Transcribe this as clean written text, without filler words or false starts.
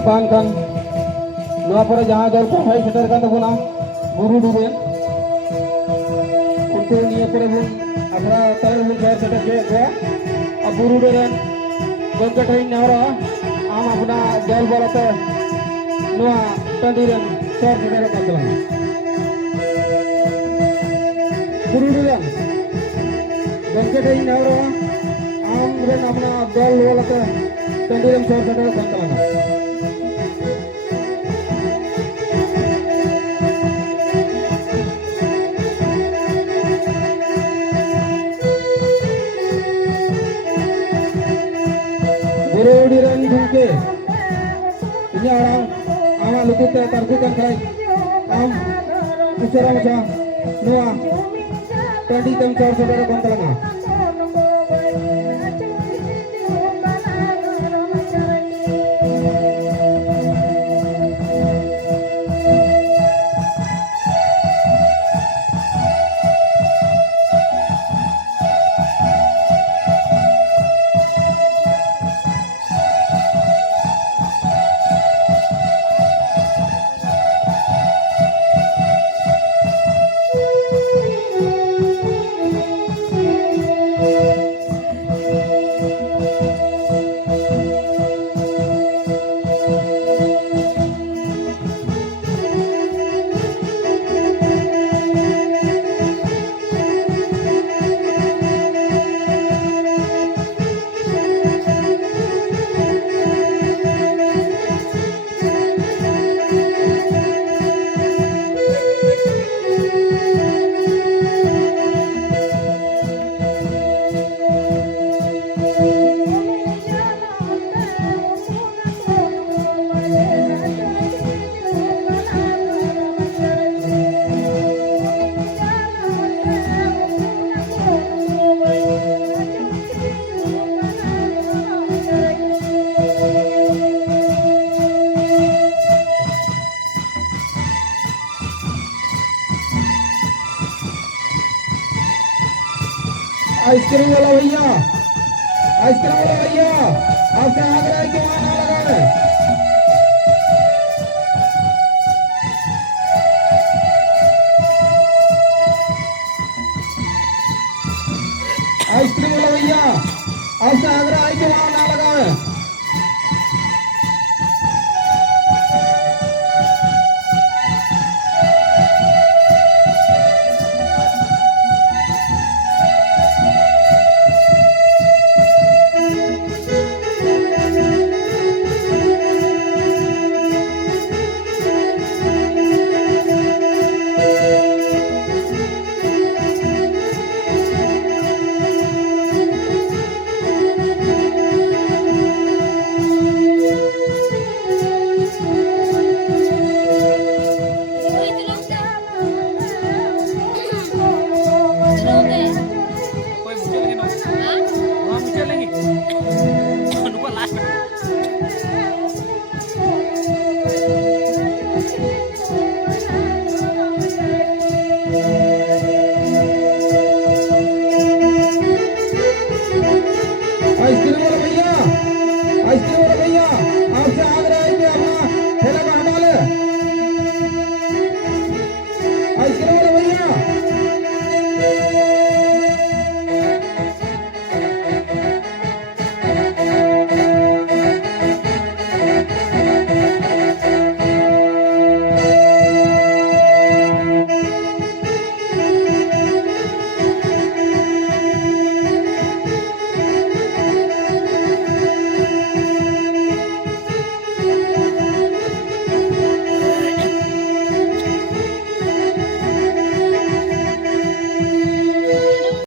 Bangkan Nua pore jahan jol ko hai seter kan tabuna buru duben untu niye pore bun আমরা তার বন শহর সেটা কে buru duben gongke thai nawra am apna jol bolate Nua tandiren shahar seter kan tabuna buru duben gongke thai nawra am ren apna jol bolate tandiren shahar seter kan tabuna Burudiran dhungke ini orang amal lukut tarkukan kai am usara maca Nua tadi tem chor saudara kontalanga ice cream वाला भैया आपसे आग्रह है कि वहां ना लगाए